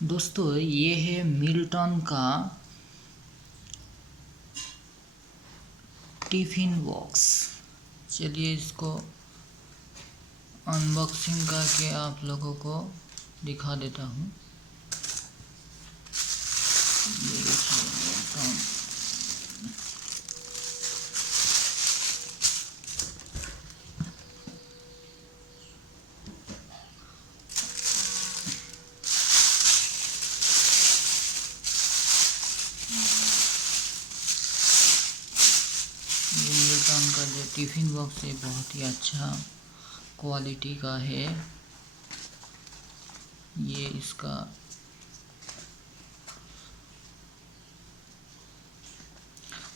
दोस्तों ये है मिल्टन का टिफिन बॉक्स। चलिए इसको अनबॉक्सिंग करके आप लोगों को दिखा देता हूँ। ये देखिए मिल्टन। ये मिल्टन का जो टिफिन बॉक्स है बहुत ही अच्छा क्वालिटी का है। ये इसका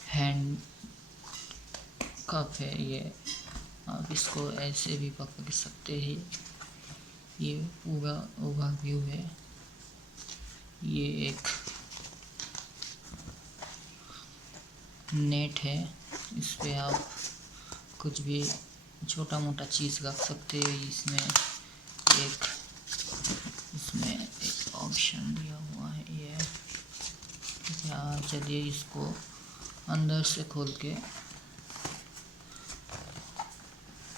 हैंड कप है। ये आप इसको ऐसे भी पकड़ सकते हैं। ये पूरा ओवरव्यू है। ये एक नेट है, इस पे आप कुछ भी छोटा मोटा चीज़ रख सकते हैं। इसमें एक ऑप्शन दिया हुआ है ये। चलिए इसको अंदर से खोल के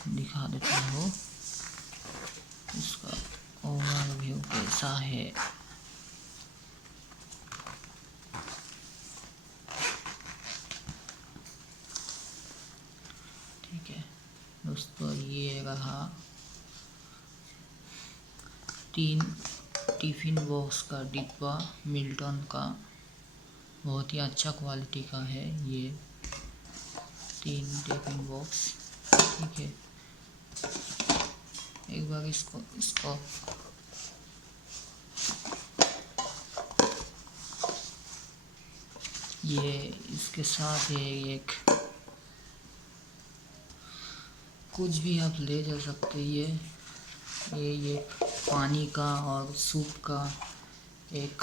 दिखा देता हूँ इसका ओवरव्यू कैसा है। ठीक है दोस्तों, ये रहा 3 टिफिन बॉक्स का डिब्बा मिल्टन का। बहुत ही अच्छा क्वालिटी का है ये 3 टिफिन बॉक्स। ठीक है, एक बार इसको ये इसके साथ है एक कुछ भी आप ले जा सकते हैं। ये पानी का और सूप का एक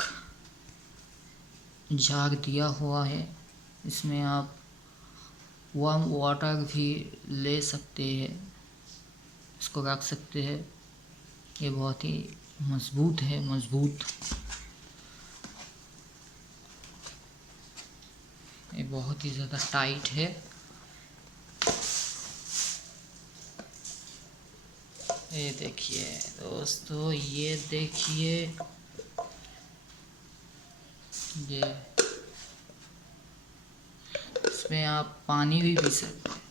जार दिया हुआ है। इसमें आप वार्म वाटर भी ले सकते हैं, इसको रख सकते हैं। ये बहुत ही मजबूत है, ये बहुत ही ज़्यादा टाइट है। ये देखिए दोस्तों, ये देखिए ये इसमें आप पानी भी पी सकते हैं।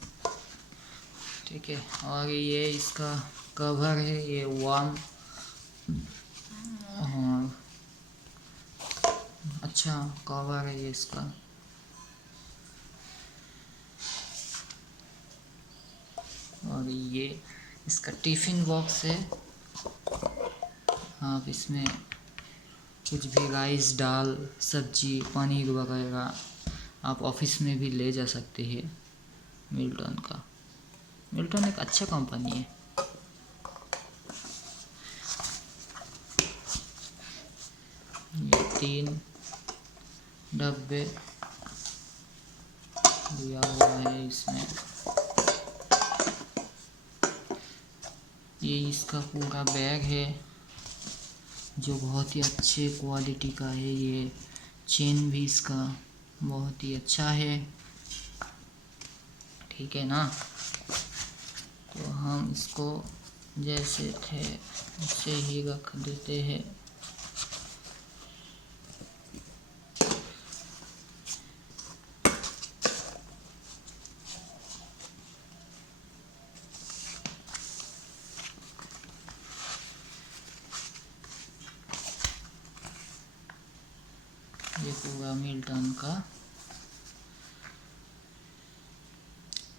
ठीक है, और ये इसका कवर है, ये वार्म अच्छा कवर है ये इसका। और ये इसका टिफ़िन बॉक्स है। आप इसमें कुछ भी राइस, दाल, सब्जी, पनीर वगैरह आप ऑफिस में भी ले जा सकते हैं। मिल्टन एक अच्छा कंपनी है। ये 3 डब्बे दिया हुआ है इसमें। ये इसका पूरा बैग है जो बहुत ही अच्छे क्वालिटी का है। ये चेन भी इसका बहुत ही अच्छा है। ठीक है ना, तो हम इसको जैसे थे वैसे ही रख देते हैं। ये पूरा मिल्टन का